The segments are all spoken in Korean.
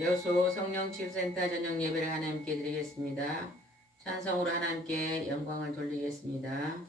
여수 성령치유센터 저녁 예배를 하나님께 드리겠습니다. 찬송으로 하나님께 영광을 돌리겠습니다.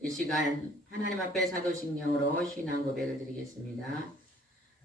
이 시간 하나님 앞에 사도신경으로 신앙 고백을 드리겠습니다.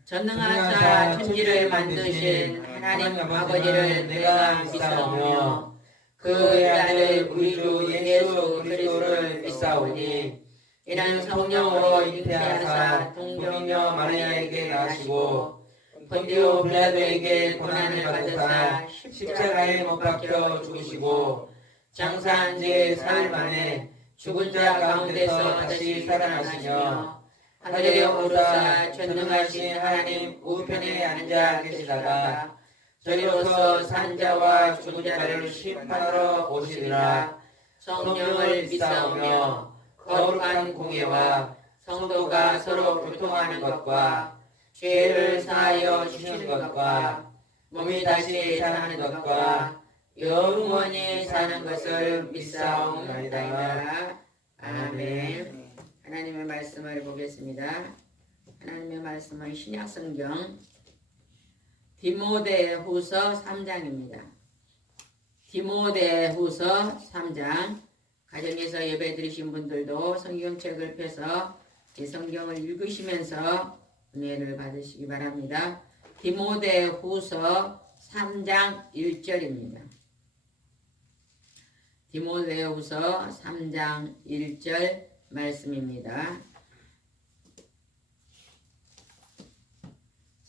전능하사 천지를 만드신 하나님 아버지를 내가 믿사오며 그의 아들 우리 주 예수 그리스도를 믿사오니 이는 성령으로 잉태하사 동정녀 마리아에게 나시고 본디오 빌라도에게 고난을 받으사 십자가에 못 박혀 죽으시고 장사한 지 사흘 만에 죽은 자 가운데서 다시 살아나시며 하늘에 오르사 전능하신 하나님 우편에 앉아 계시다가 저리로서 산 자와 죽은 자를 심판하러 오시리라. 성령을 믿사오며 거룩한 공예와 성도가 서로 교통하는 것과 죄를 사하여 주시는 것과 몸이 다시 사는 것과 영원히 사는 것을 믿사옵나이다. 아멘. 하나님의 말씀을 보겠습니다. 하나님의 말씀은 신약성경 디모데후서 3장입니다. 디모데후서 3장. 가정에서 예배 드리신 분들도 성경책을 펴서 이 성경을 읽으시면서 은혜를 받으시기 바랍니다. 디모데후서 3장 1절입니다. 디모데후서 3장 1절 말씀입니다.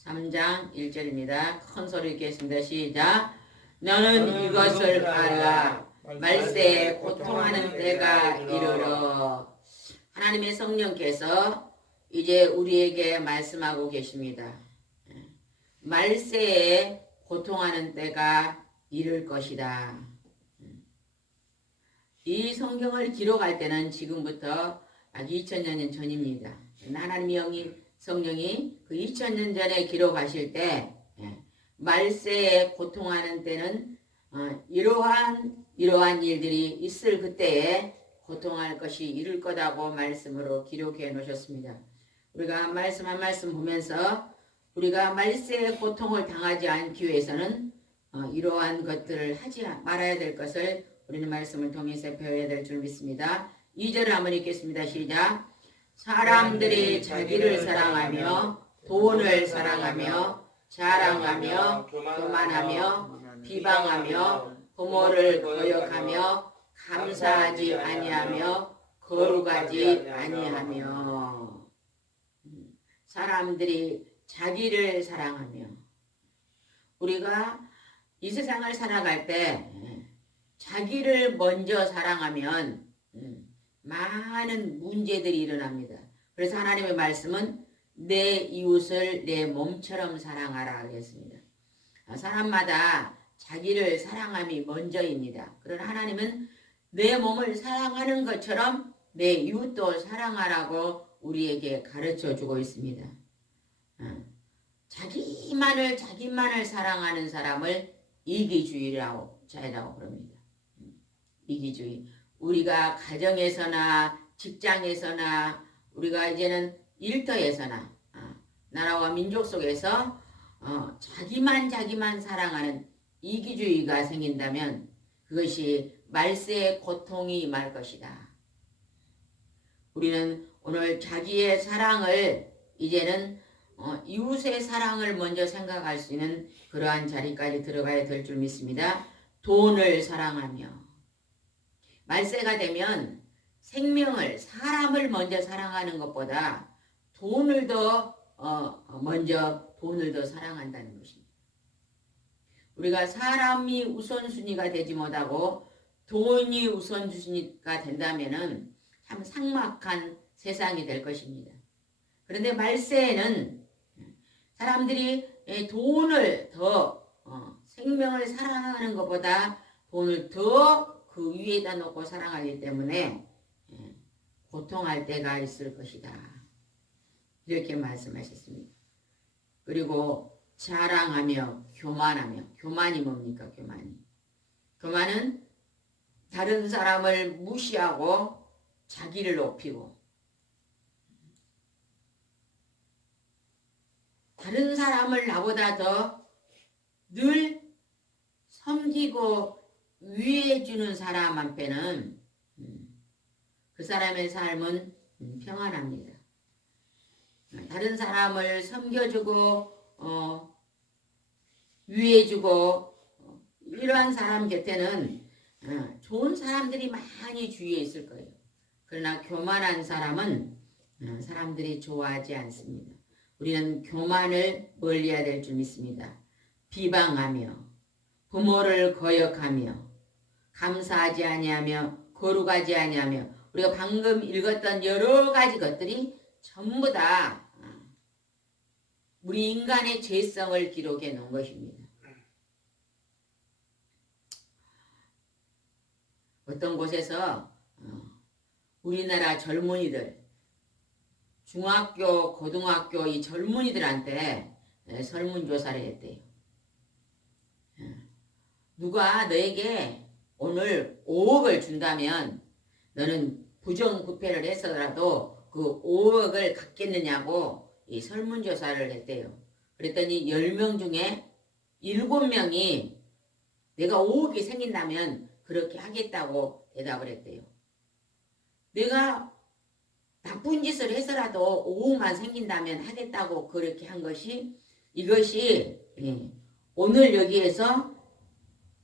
3장 1절입니다. 큰 소리 읽겠습니다. 시작. 너는 이것을 알라. 말세에 고통하는 때가 이르러. 하나님의 성령께서 이제 우리에게 말씀하고 계십니다. 말세에 고통하는 때가 이를 것이다. 이 성경을 기록할 때는 지금부터 약 2000년 전입니다. 하나님의 영이 성령이 그 2000년 전에 기록하실 때 말세에 고통하는 때는 이러한 일들이 있을 그때에 고통할 것이 이를 거다고 말씀으로 기록해 놓으셨습니다. 우리가 말씀 한 말씀 보면서 우리가 말세에 고통을 당하지 않기 위해서는 이러한 것들을 하지 말아야 될 것을 우리는 말씀을 통해서 배워야 될 줄 믿습니다. 2절을 한번 읽겠습니다. 시작. 사람들이 자기를 사랑하며 돈을 사랑하며 자랑하며 교만하며 비방하며 부모를 거역하며 감사하지 아니하며 거룩하지 아니하며 사람들이 자기를 사랑하며 우리가 이 세상을 살아갈 때 자기를 먼저 사랑하면 많은 문제들이 일어납니다. 그래서 하나님의 말씀은 내 이웃을 내 몸처럼 사랑하라 하겠습니다. 사람마다 자기를 사랑함이 먼저입니다. 그러나 하나님은 내 몸을 사랑하는 것처럼 내 이웃도 사랑하라고 우리에게 가르쳐 주고 있습니다. 자기만을 사랑하는 사람을 이기주의라고 그럽니다. 이기주의. 우리가 가정에서나 직장에서나 우리가 이제는 일터에서나 나라와 민족 속에서 자기만 사랑하는 이기주의가 생긴다면 그것이 말세의 고통이 임할 것이다. 우리는 오늘 자기의 사랑을 이제는 이웃의 사랑을 먼저 생각할 수 있는 그러한 자리까지 들어가야 될 줄 믿습니다. 돈을 사랑하며 말세가 되면 생명을 사람을 먼저 사랑하는 것보다 돈을 더 사랑한다는 것입니다. 우리가 사람이 우선순위가 되지 못하고 돈이 우선순위가 된다면은 참 삭막한 세상이 될 것입니다. 그런데 말세에는 사람들이 돈을 더 생명을 사랑하는 것보다 돈을 더 그 위에다 놓고 사랑하기 때문에 고통할 때가 있을 것이다. 이렇게 말씀하셨습니다. 그리고 자랑하며 교만하며 교만이 뭡니까? 교만은 다른 사람을 무시하고 자기를 높이고 다른 사람을 나보다 더 늘 섬기고 위해주는 사람한테는 그 사람의 삶은 평안합니다. 다른 사람을 섬겨주고 위해주고 이러한 사람 곁에는 좋은 사람들이 많이 주위에 있을 거예요. 그러나 교만한 사람은 사람들이 좋아하지 않습니다. 우리는 교만을 멀리해야 될 줄 믿습니다. 비방하며 부모를 거역하며 감사하지 아니하며 거룩하지 아니하며 우리가 방금 읽었던 여러 가지 것들이 전부 다 우리 인간의 죄성을 기록해 놓은 것입니다. 어떤 곳에서 우리나라 젊은이들 중학교, 고등학교 이 젊은이들한테 설문조사를 했대요. 누가 너에게 오늘 5억을 준다면 너는 부정부패를 했어라도 그 5억을 갖겠느냐고 이 설문조사를 했대요. 그랬더니 10명 중에 7명이 내가 5억이 생긴다면 그렇게 하겠다고 대답을 했대요. 내가 나쁜 짓을 해서라도 5억만 생긴다면 하겠다고 그렇게 한 것이 이것이 오늘 여기에서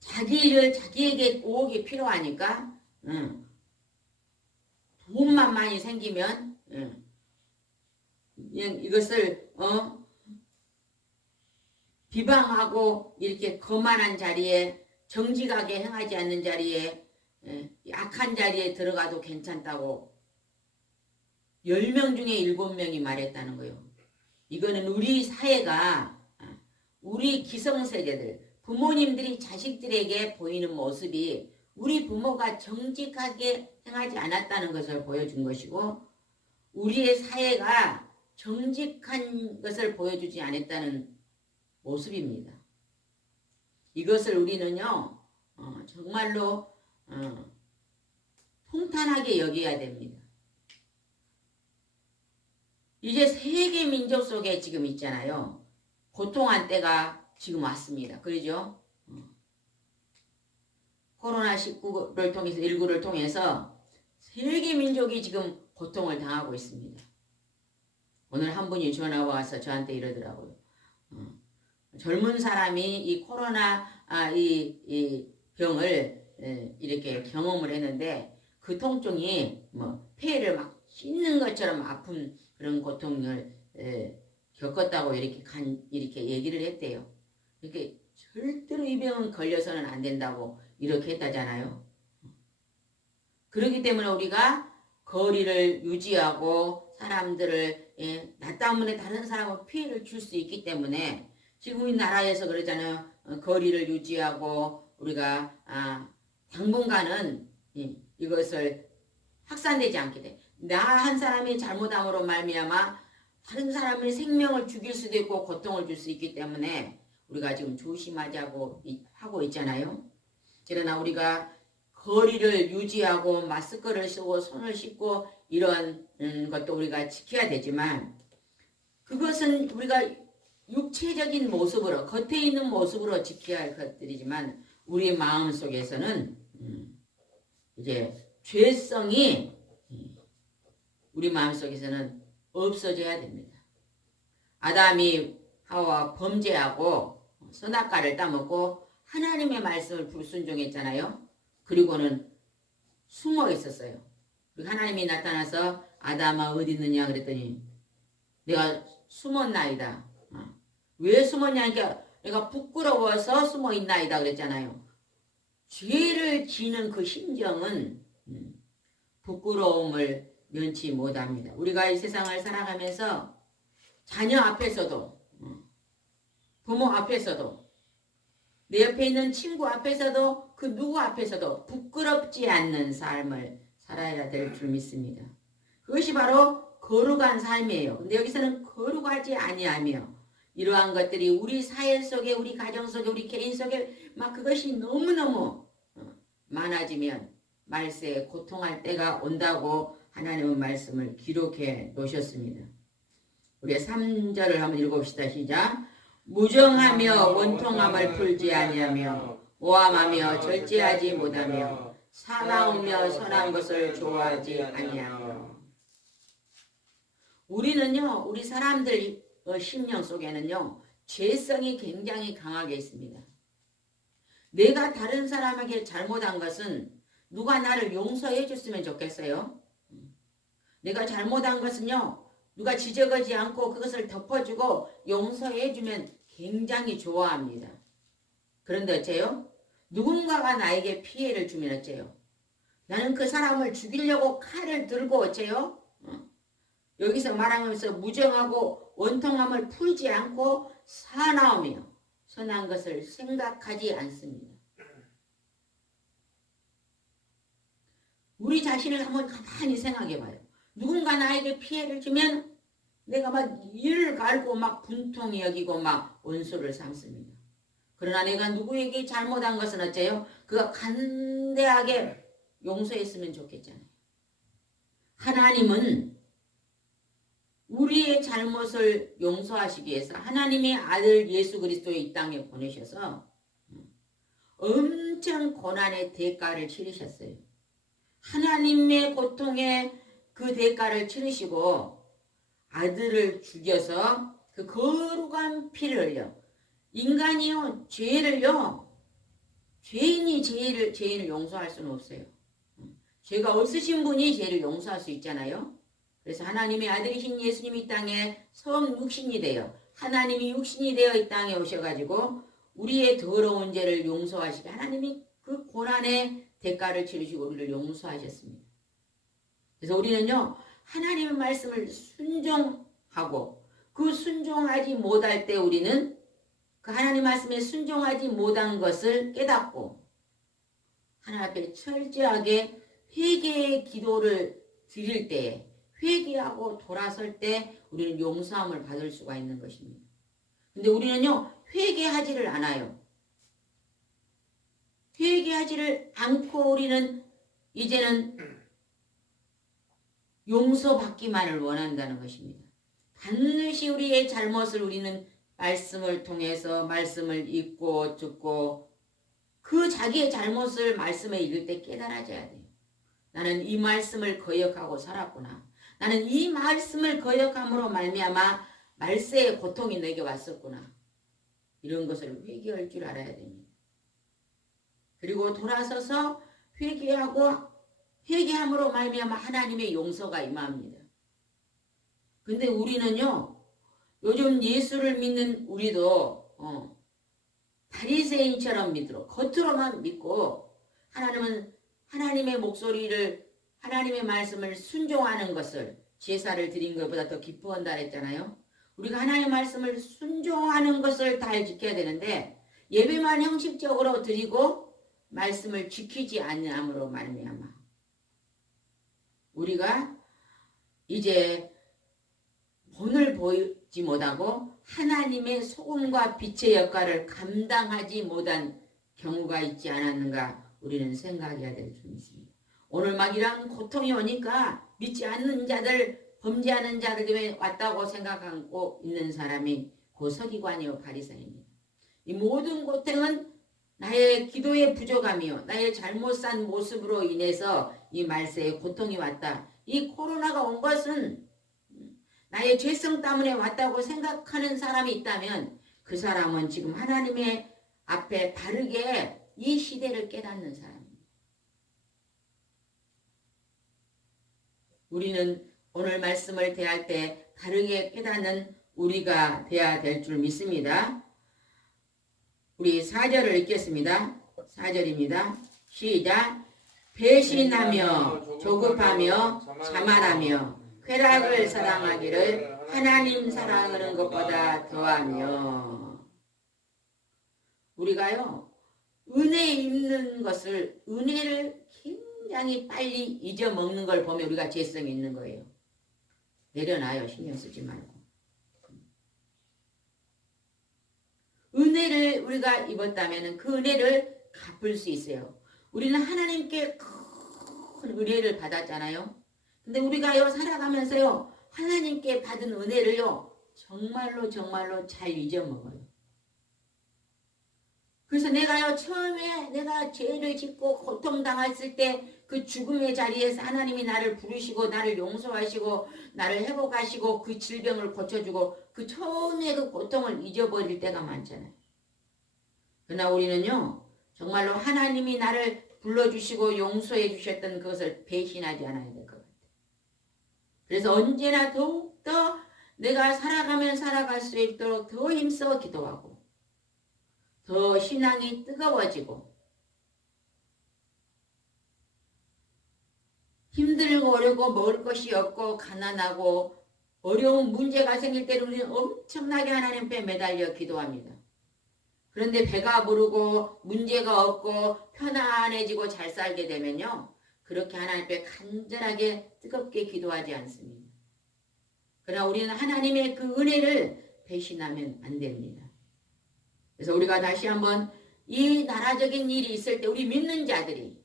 자기에게 5억이 필요하니까 돈만 많이 생기면 이것을 비방하고 이렇게 거만한 자리에 정직하게 행하지 않는 자리에 약한 자리에 들어가도 괜찮다고 10명 중에 7명이 말했다는 거예요. 이거는 우리 사회가 우리 기성세대들, 부모님들이 자식들에게 보이는 모습이 우리 부모가 정직하게 행하지 않았다는 것을 보여준 것이고 우리의 사회가 정직한 것을 보여주지 않았다는 모습입니다. 이것을 우리는요 정말로 통탄하게 여겨야 됩니다. 이제 세계 민족 속에 지금 있잖아요. 고통한 때가 지금 왔습니다. 그러죠? 코로나19를 통해서 19를 통해서 세계 민족이 지금 고통을 당하고 있습니다. 오늘 한 분이 전화가 와서 저한테 이러더라고요. 젊은 사람이 이 코로나 이 병을 이렇게 경험을 했는데 그 통증이 뭐 폐를 막 찢는 것처럼 아픈 그런 고통을 겪었다고 이렇게 얘기를 했대요. 이렇게 절대로 이 병은 걸려서는 안 된다고 이렇게 했다잖아요. 그렇기 때문에 우리가 거리를 유지하고 사람들을 나 때문에 다른 사람은 피해를 줄 수 있기 때문에 지금 우리나라에서 그러잖아요. 거리를 유지하고 우리가 당분간은 이것을 확산되지 않게 돼. 나 한 사람이 잘못함으로 말미암아 다른 사람의 생명을 죽일 수도 있고 고통을 줄 수 있기 때문에 우리가 지금 조심하자고 하고 있잖아요. 그러나 우리가 거리를 유지하고 마스크를 쓰고 손을 씻고 이런 것도 우리가 지켜야 되지만 그것은 우리가 육체적인 모습으로 겉에 있는 모습으로 지켜야 할 것들이지만 우리 마음 속에서는 이제 죄성이 우리 마음 속에서는 없어져야 됩니다. 아담이 하와 범죄하고 선악과를 따먹고 하나님의 말씀을 불순종했잖아요. 그리고는 숨어 있었어요. 하나님이 나타나서 아담아 어디 있느냐 그랬더니 내가 숨었나이다. 왜 숨었냐니까 내가 부끄러워서 숨어 있나이다 그랬잖아요. 죄를 지는 그 심정은 부끄러움을 면치 못합니다. 우리가 이 세상을 살아가면서 자녀 앞에서도 부모 앞에서도 내 옆에 있는 친구 앞에서도 그 누구 앞에서도 부끄럽지 않는 삶을 살아야 될 줄 믿습니다. 그것이 바로 거룩한 삶이에요. 근데 여기서는 거룩하지 아니하며 이러한 것들이 우리 사회 속에 우리 가정 속에 우리 개인 속에 막 그것이 너무너무 많아지면 말세에 고통할 때가 온다고 하나님의 말씀을 기록해 놓으셨습니다. 우리 3절을 한번 읽어봅시다. 시작. 무정하며 원통함을 풀지 아니하며 오함하며 절제하지 못하며 사나우며 선한 것을 좋아하지 아니하며. 우리는요, 우리 사람들 심령 속에는요, 죄성이 굉장히 강하게 있습니다. 내가 다른 사람에게 잘못한 것은 누가 나를 용서해 줬으면 좋겠어요. 내가 잘못한 것은요, 누가 지적하지 않고 그것을 덮어주고 용서해 주면 굉장히 좋아합니다. 그런데 어째요? 누군가가 나에게 피해를 주면 어째요? 나는 그 사람을 죽이려고 칼을 들고 어째요? 여기서 말하면서 무정하고 원통함을 풀지 않고 사나우며 선한 것을 생각하지 않습니다. 우리 자신을 한번 가만히 생각해 봐요. 누군가 나에게 피해를 주면 내가 막 이를 갈고 막 분통히 여기고 막 원수를 삼습니다. 그러나 내가 누구에게 잘못한 것은 어째요? 그가 간대하게 용서했으면 좋겠잖아요. 하나님은 우리의 잘못을 용서하시기 위해서 하나님의 아들 예수 그리스도를 이 땅에 보내셔서 엄청 고난의 대가를 치르셨어요. 하나님의 고통에 그 대가를 치르시고 아들을 죽여서 그 거룩한 피를 흘려 인간이요 죄를요 죄인이 죄인을 용서할 수는 없어요. 죄가 없으신 분이 죄를 용서할 수 있잖아요. 그래서 하나님의 아들이신 예수님이 이 땅에 성 육신이 되어 하나님이 육신이 되어 이 땅에 오셔가지고 우리의 더러운 죄를 용서하시게 하나님이 그 고난의 대가를 치르시고 우리를 용서하셨습니다. 그래서 우리는요 하나님의 말씀을 순종하고 그 순종하지 못할 때 우리는 그 하나님 말씀에 순종하지 못한 것을 깨닫고 하나님 앞에 철저하게 회개의 기도를 드릴 때에 회개하고 돌아설 때 우리는 용서함을 받을 수가 있는 것입니다. 근데 우리는요 회개하지를 않아요. 회개하지를 않고 우리는 이제는 용서받기만을 원한다는 것입니다. 반드시 우리의 잘못을 우리는 말씀을 통해서 말씀을 읽고 듣고 그 자기의 잘못을 말씀에 읽을 때 깨달아져야 돼요. 나는 이 말씀을 거역하고 살았구나. 나는 이 말씀을 거역함으로 말미암아 말세의 고통이 내게 왔었구나. 이런 것을 회개할 줄 알아야 됩니다. 그리고 돌아서서 회개함으로 말미암아 하나님의 용서가 임합니다. 근데 우리는요 요즘 예수를 믿는 우리도 바리새인처럼 믿도록 겉으로만 믿고 하나님의 목소리를 하나님의 말씀을 순종하는 것을 제사를 드린 것보다 더 기뻐한다 했잖아요. 우리가 하나님의 말씀을 순종하는 것을 잘 지켜야 되는데 예배만 형식적으로 드리고 말씀을 지키지 않음으로 말미암아 우리가 이제 본을 보이지 못하고 하나님의 소금과 빛의 역할을 감당하지 못한 경우가 있지 않았는가 우리는 생각해야 될 줄 믿습니다. 오늘 막 이런 고통이 오니까 믿지 않는 자들 범죄하는 자들 때문에 왔다고 생각하고 있는 사람이 그 서기관이요 바리새인입니다. 이 모든 고통은 나의 기도의 부족함이요 나의 잘못 산 모습으로 인해서 이 말세에 고통이 왔다. 이 코로나가 온 것은 나의 죄성 때문에 왔다고 생각하는 사람이 있다면 그 사람은 지금 하나님의 앞에 바르게 이 시대를 깨닫는 사람입니다. 우리는 오늘 말씀을 대할 때 바르게 깨닫는 우리가 되어야 될 줄 믿습니다. 우리 4절을 읽겠습니다. 4절입니다. 시작. 배신하며 조급하며 자만하며 쾌락을 사랑하기를 하나님 사랑하는 것보다 더하며 우리가요 은혜 입는 것을 은혜를 굉장히 빨리 잊어먹는 걸 보면 우리가 죄성이 있는 거예요. 내려놔요. 신경 쓰지 말고. 은혜를 우리가 입었다면 그 은혜를 갚을 수 있어요. 우리는 하나님께 큰 은혜를 받았잖아요. 근데 우리가요 살아가면서요 하나님께 받은 은혜를요 정말로 잘 잊어먹어요. 그래서 내가요 처음에 내가 죄를 짓고 고통당했을 때 그 죽음의 자리에서 하나님이 나를 부르시고 나를 용서하시고 나를 회복하시고 그 질병을 고쳐주고 그 처음에 그 고통을 잊어버릴 때가 많잖아요. 그러나 우리는요 정말로 하나님이 나를 불러주시고 용서해 주셨던 그것을 배신하지 않아야 될 것 같아요. 그래서 언제나 더욱더 내가 살아가면 살아갈 수 있도록 더 힘써 기도하고 더 신앙이 뜨거워지고 힘들고 어렵고 먹을 것이 없고 가난하고 어려운 문제가 생길 때는 우리는 엄청나게 하나님 앞에 매달려 기도합니다. 그런데 배가 부르고 문제가 없고 편안해지고 잘 살게 되면요 그렇게 하나님 앞에 간절하게 뜨겁게 기도하지 않습니다. 그러나 우리는 하나님의 그 은혜를 배신하면 안 됩니다. 그래서 우리가 다시 한번 이 나라적인 일이 있을 때 우리 믿는 자들이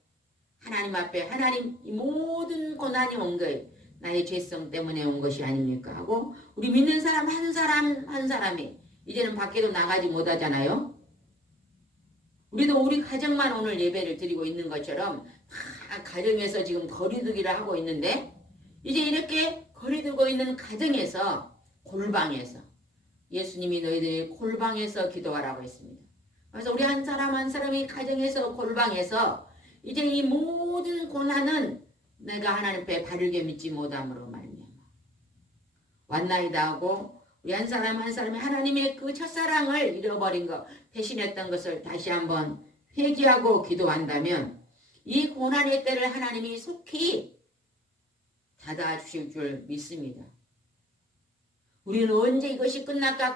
하나님 앞에 하나님 이 모든 고난이 온 거예요. 나의 죄성 때문에 온 것이 아닙니까? 하고 우리 믿는 사람 한 사람이 이제는 밖에도 나가지 못하잖아요. 우리도 우리 가정만 오늘 예배를 드리고 있는 것처럼 다 가정에서 지금 거리두기를 하고 있는데 이제 이렇게 거리두고 있는 가정에서 골방에서 예수님이 너희들이 골방에서 기도하라고 했습니다. 그래서 우리 한 사람 한 사람이 가정에서 골방에서 이제 이 모든 고난은 내가 하나님 앞에 바르게 믿지 못함으로 말미암아 왔나이다 하고 우리 한 사람 한 사람이 하나님의 그 첫사랑을 잃어버린 것 배신했던 것을 다시 한번 회개하고 기도한다면 이 고난의 때를 하나님이 속히 닫아주실 줄 믿습니다. 우리는 언제 이것이 끝날까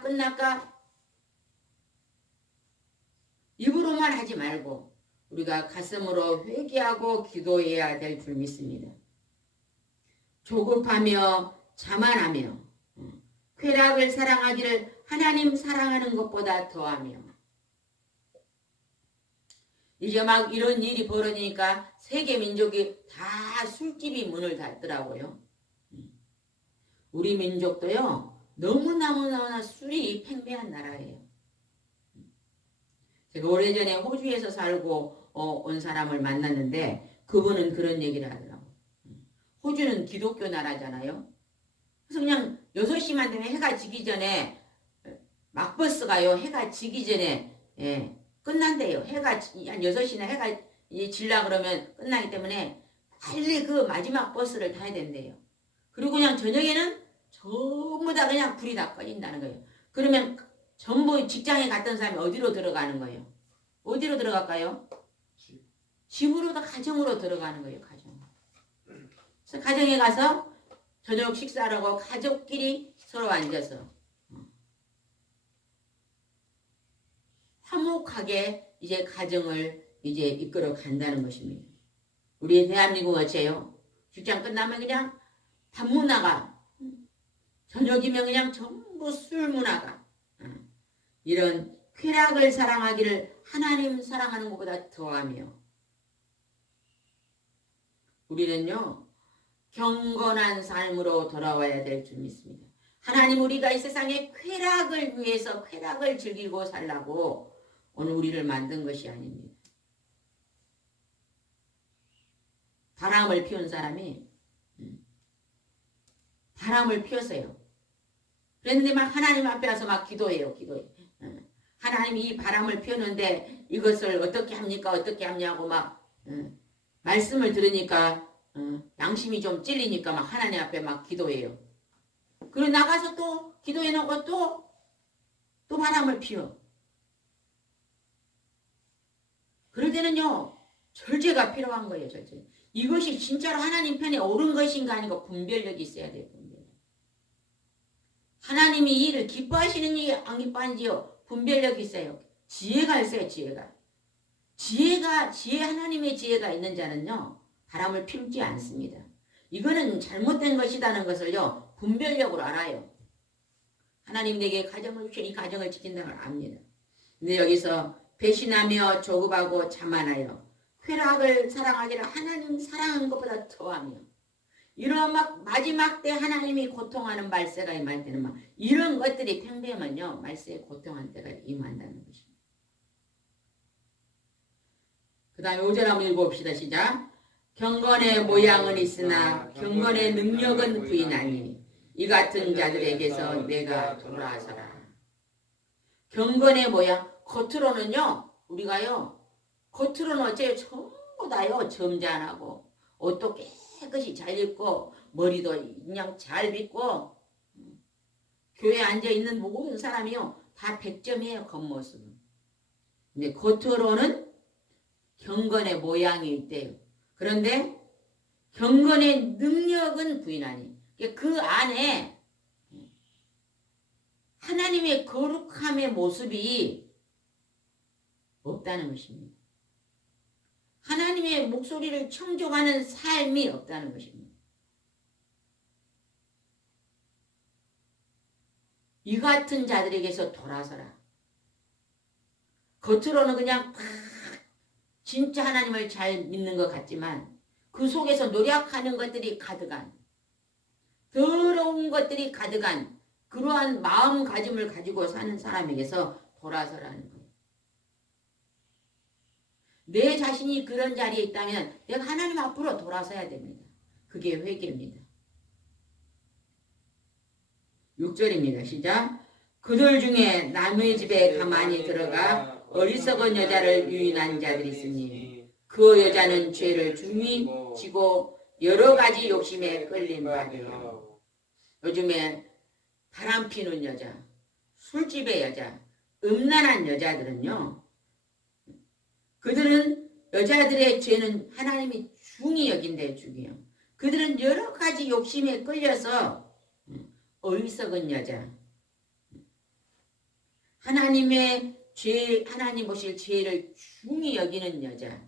입으로만 하지 말고 우리가 가슴으로 회개하고 기도해야 될 줄 믿습니다. 조급하며 자만하며 쾌락을 사랑하기를 하나님 사랑하는 것보다 더하며 이제 막 이런 일이 벌어지니까 세계 민족이 다 술집이 문을 닫더라고요. 우리 민족도요 너무너무나 술이 팽배한 나라예요. 제가 오래전에 호주에서 살고 온 사람을 만났는데 그분은 그런 얘기를 하더라고요. 호주는 기독교 나라잖아요. 그래서 그냥 6시만 되면 해가 지기 전에 막버스 가요. 해가 지기 전에 끝난대요. 해가 한 6시나 해가 질라 그러면 끝나기 때문에 빨리 그 마지막 버스를 타야 된대요. 그리고 그냥 저녁에는 전부 다 그냥 불이 다 꺼진다는 거예요. 그러면 전부 직장에 갔던 사람이 어디로 들어가는 거예요? 어디로 들어갈까요? 집으로 다 가정으로 들어가는 거예요. 가정. 그래서 가정에 가서 저녁 식사를 하고 가족끼리 서로 앉아서 화목하게 이제 가정을 이제 이끌어 간다는 것입니다. 우리 대한민국 어째요? 직장 끝나면 그냥 밥 문화가 저녁이면 그냥 전부 술 문화가 이런 쾌락을 사랑하기를 하나님 사랑하는 것보다 더하며 우리는요 경건한 삶으로 돌아와야 될 줄 믿습니다. 하나님 우리가 이 세상에 쾌락을 위해서 쾌락을 즐기고 살라고 오늘 우리를 만든 것이 아닙니다. 바람을 피운 사람이 바람을 피웠어요. 그랬는데 막 하나님 앞에 와서 막 기도해요. 하나님이 이 바람을 피웠는데 이것을 어떻게 합니까? 어떻게 하냐고 막 말씀을 들으니까 양심이 좀 찔리니까 막 하나님 앞에 막 기도해요. 그리고 나가서 또 기도해놓고 또 바람을 피워. 그럴 때는요 절제가 필요한 거예요. 절제. 이것이 진짜로 하나님 편에 옳은 것인가 아닌가 분별력이 있어야 돼요. 하나님이 이 일을 기뻐하시는지 안 기뻐하는지요. 분별력이 있어요. 지혜가 있어요. 지혜 하나님의 지혜가 있는 자는요. 바람을 피우지 않습니다. 이거는 잘못된 것이라는 것을요. 분별력으로 알아요. 하나님 내게 가정을 주신 이 가정을 지킨다는 걸 압니다. 근데 여기서 배신하며 조급하고 자만하여 쾌락을 사랑하기를 하나님 사랑하는 것보다 더하며 이런 막 마지막 때 하나님이 고통하는 말세가 임할 때는 막 이런 것들이 팽배하면요 말세에 고통한 때가 임한다는 것입니다. 그 다음에 5절 한번 읽어봅시다. 시작. 경건의 모양은 있으나 경건의 능력은 부인하니 이 같은 자들에게서 내가 돌아서라. 경건의 모양 겉으로는요 우리가요 겉으로는 어째요 전부 다요 점잖하고 옷도 깨끗이 잘 입고 머리도 그냥 잘 빗고 교회에 앉아있는 모든 사람이요 다 100점이에요. 겉모습은. 근데 겉으로는 경건의 모양이 있대요. 그런데 경건의 능력은 부인하니 그 안에 하나님의 거룩함의 모습이 없다는 것입니다. 하나님의 목소리를 청종하는 삶이 없다는 것입니다. 이 같은 자들에게서 돌아서라. 겉으로는 그냥 진짜 하나님을 잘 믿는 것 같지만 그 속에서 노력하는 것들이 가득한 더러운 것들이 가득한 그러한 마음가짐을 가지고 사는 사람에게서 돌아서라는 거예요. 내 자신이 그런 자리에 있다면 내가 하나님 앞으로 돌아서야 됩니다. 그게 회개입니다. 6절입니다. 시작. 그들 중에 남의 집에 가만히 들어가 어리석은 여자를 유인한 자들이 있으니 그 여자는 죄를 중히 지고 여러 가지 욕심에 끌린 바니요. 요즘에 바람 피는 여자, 술집의 여자, 음란한 여자들은요. 그들은 여자들의 죄는 하나님이 중히 여긴대요. 중이요. 그들은 여러 가지 욕심에 끌려서 어리석은 여자, 하나님의 하나님 보실 죄를 중히 여기는 여자,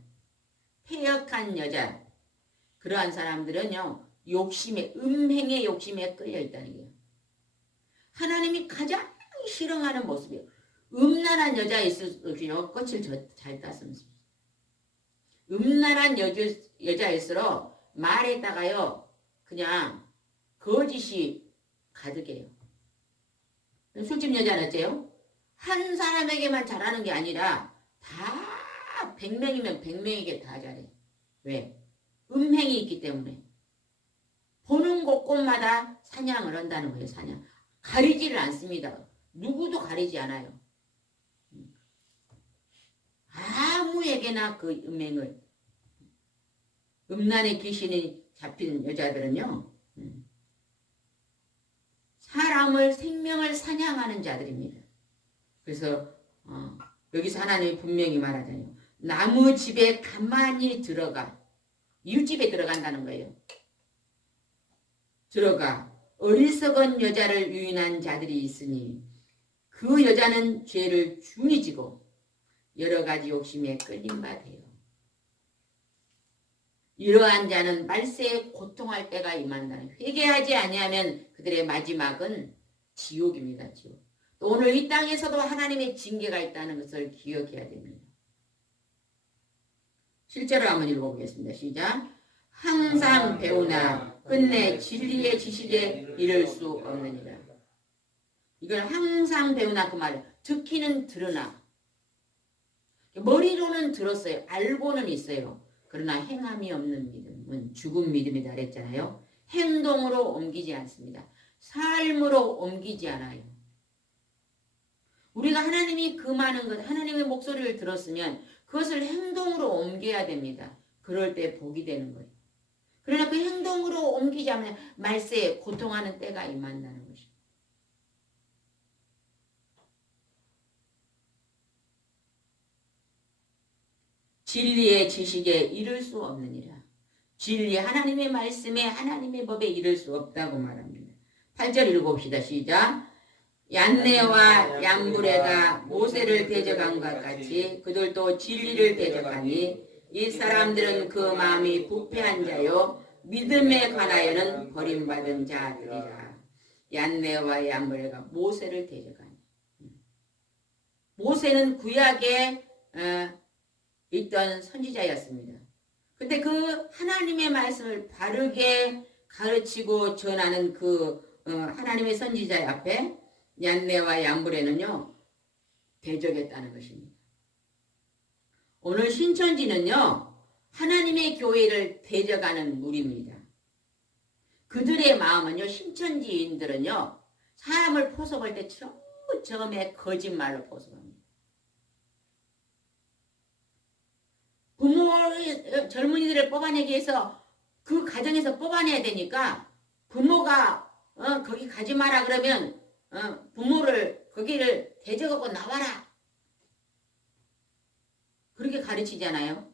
패역한 여자, 그러한 사람들은요, 음행의 욕심에 끌려 있다는 거예요. 하나님이 가장 싫어하는 모습이에요. 음란한 여자일수록 꽃을 잘 따습니다. 음란한 여자일수록 말에다가요, 그냥 거짓이 가득해요. 술집 여자는 어째요? 한 사람에게만 잘하는 게 아니라 다 100명이면 100명에게 다 잘해. 왜? 음행이 있기 때문에. 보는 곳곳마다 사냥을 한다는 거예요. 사냥. 가리지를 않습니다. 누구도 가리지 않아요. 아무에게나 그 음행을. 음란의 귀신이 잡힌 여자들은요. 생명을 사냥하는 자들입니다. 그래서 여기서 하나님이 분명히 말하잖아요. 나무 집에 가만히 들어가. 이웃집에 들어간다는 거예요. 들어가 어리석은 여자를 유인한 자들이 있으니 그 여자는 죄를 중히 지고 여러 가지 욕심에 끌린 바 돼요. 이러한 자는 말세에 고통할 때가 임한다는, 회개하지 아니하면 그들의 마지막은 지옥입니다. 지옥. 또 오늘 이 땅에서도 하나님의 징계가 있다는 것을 기억해야 됩니다. 실제로 한번 읽어보겠습니다. 시작. 항상 배우나 끝내 진리의 지식에 이를 수 없느니라. 이걸 항상 배우나 그 말이에요. 듣기는 들으나 머리로는 들었어요. 알고는 있어요. 그러나 행함이 없는 믿음은 죽은 믿음이다 그랬잖아요. 행동으로 옮기지 않습니다. 삶으로 옮기지 않아요. 우리가 하나님이 그 많은 것, 하나님의 목소리를 들었으면 그것을 행동으로 옮겨야 됩니다. 그럴 때 복이 되는 거예요. 그러나 그 행동으로 옮기지 않으면 말세에 고통하는 때가 임한다는 것입니다. 진리의 지식에 이를 수 없느니라. 진리 하나님의 말씀에 하나님의 법에 이를 수 없다고 말합니다. 8절 읽어봅시다. 시작. 얀네와 얀브레가 모세를 대적한 것 같이 그들도 진리를 대적하니 이 사람들은 그 마음이 부패한 자요 믿음에 관하여는 버림받은 자들이라. 얀네와 얀브레가 모세를 대적하니. 모세는 구약에 있던 선지자였습니다. 근데 그 하나님의 말씀을 바르게 가르치고 전하는 그 하나님의 선지자 앞에 얀네와 얀브레는요 대적했다는 것입니다. 오늘 신천지는요 하나님의 교회를 대적하는 무리입니다. 그들의 마음은요, 신천지인들은요 사람을 포섭할 때 처음에 거짓말로 포섭합니다. 젊은이들을 뽑아내기 위해서 그 가정에서 뽑아내야 되니까 부모가 거기 가지 마라 그러면 부모를 거기를 대적하고 나와라 그렇게 가르치잖아요.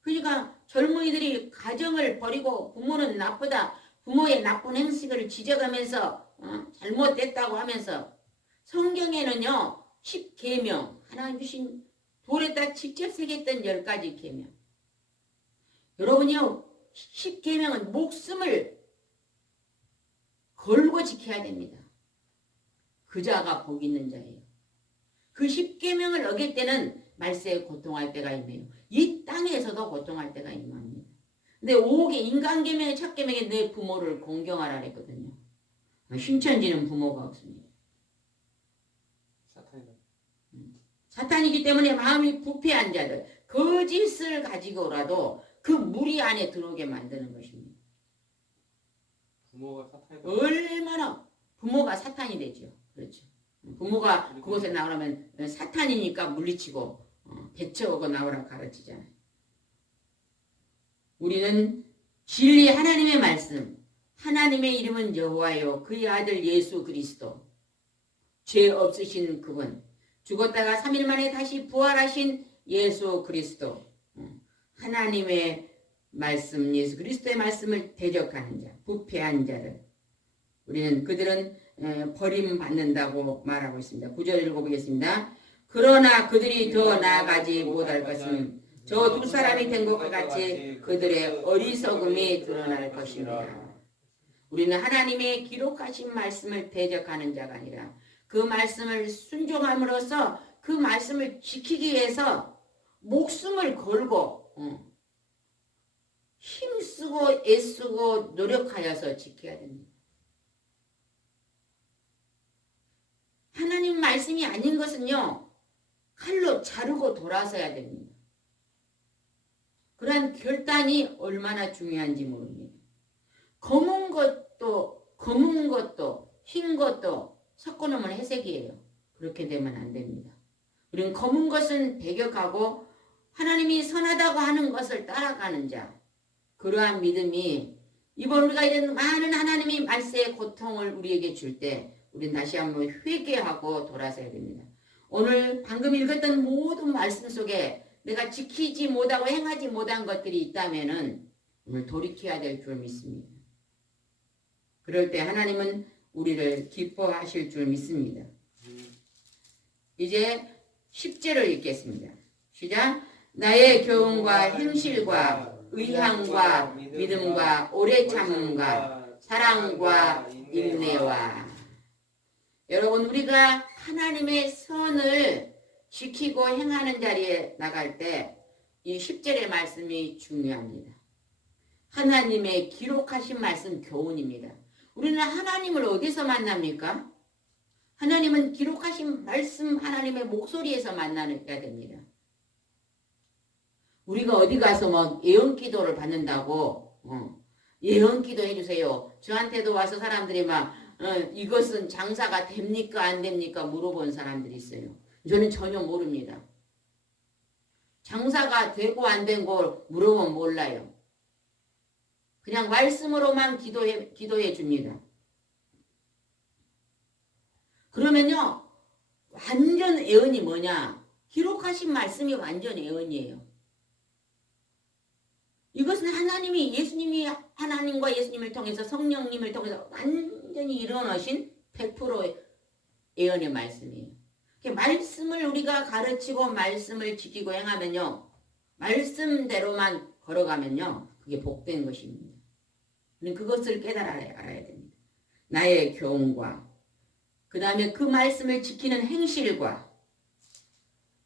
그러니까 젊은이들이 가정을 버리고 부모는 나쁘다, 부모의 나쁜 행식을 지적하면서 잘못됐다고 하면서 성경에는요 10계명 하나님 주신 돌에다 직접 새겼던 10가지 계명. 여러분이요 10계명은 목숨을 걸고 지켜야 됩니다. 그 자가 복 있는 자예요. 그 10계명을 어길 때는 말세에 고통할 때가 있네요. 이 땅에서도 고통할 때가 임합니다. 근데 5개 인간계명의 첫 계명에 내 부모를 공경하라 했거든요. 신천지는 부모가 없습니다. 사탄이기 때문에 마음이 부패한 자들, 거짓을 가지고라도 그 무리 안에 들어오게 만드는 것입니다. 부모가 사탄이 얼마나 부모가 사탄이 되죠. 그렇죠. 부모가 그곳에 나오려면 사탄이니까 물리치고 배쳐오고 나오라고 가르치잖아요. 우리는 진리 하나님의 말씀, 하나님의 이름은 여호와요 그의 아들 예수 그리스도, 죄 없으신 그분, 죽었다가 3일 만에 다시 부활하신 예수 그리스도, 하나님의 말씀, 예수 그리스도의 말씀을 대적하는 자, 부패한 자들, 우리는 그들은 버림받는다고 말하고 있습니다. 9절 읽어보겠습니다. 그러나 그들이 더 나아가지 못할 것은 저 두 사람이 된 것과 같이 그들의 어리석음이 드러날 것입니다. 우리는 하나님의 기록하신 말씀을 대적하는 자가 아니라 그 말씀을 순종함으로써 그 말씀을 지키기 위해서 목숨을 걸고 힘쓰고 애쓰고 노력하여서 지켜야 됩니다. 하나님 말씀이 아닌 것은요, 칼로 자르고 돌아서야 됩니다. 그러한 결단이 얼마나 중요한지 모릅니다. 검은 것도 흰 것도 섞어놓으면 회색이에요. 그렇게 되면 안 됩니다. 우리는 검은 것은 배격하고 하나님이 선하다고 하는 것을 따라가는 자, 그러한 믿음이 이번 우리가 이런 많은 하나님이 말세의 고통을 우리에게 줄 때 우리는 다시 한번 회개하고 돌아서야 됩니다. 오늘 방금 읽었던 모든 말씀 속에 내가 지키지 못하고 행하지 못한 것들이 있다면 오늘 돌이켜야 될 줄 믿습니다. 그럴 때 하나님은 우리를 기뻐하실 줄 믿습니다. 이제 10절을 읽겠습니다. 시작. 나의 교훈과 행실과 의향과 믿음과 오래 참음과 사랑과 인내와. 여러분, 우리가 하나님의 선을 지키고 행하는 자리에 나갈 때 이 10절의 말씀이 중요합니다. 하나님의 기록하신 말씀 교훈입니다. 우리는 하나님을 어디서 만납니까? 하나님은 기록하신 말씀 하나님의 목소리에서 만나야 됩니다. 우리가 어디 가서 뭐 예언기도를 받는다고 예언기도 해주세요. 저한테도 와서 사람들이 막 이것은 장사가 됩니까 안 됩니까 물어본 사람들이 있어요. 저는 전혀 모릅니다. 장사가 되고 안 된 걸 물어보면 몰라요. 그냥 말씀으로만 기도해 줍니다. 그러면요, 완전 예언이 뭐냐? 기록하신 말씀이 완전 예언이에요. 이것은 하나님이 예수님이 하나님과 예수님을 통해서 성령님을 통해서 완전히 일어나신 100% 예언의 말씀이에요. 말씀을 우리가 가르치고 말씀을 지키고 행하면요, 말씀대로만 걸어가면요, 그게 복된 것입니다. 그것을 알아야 됩니다. 나의 교훈과 그 다음에 그 말씀을 지키는 행실과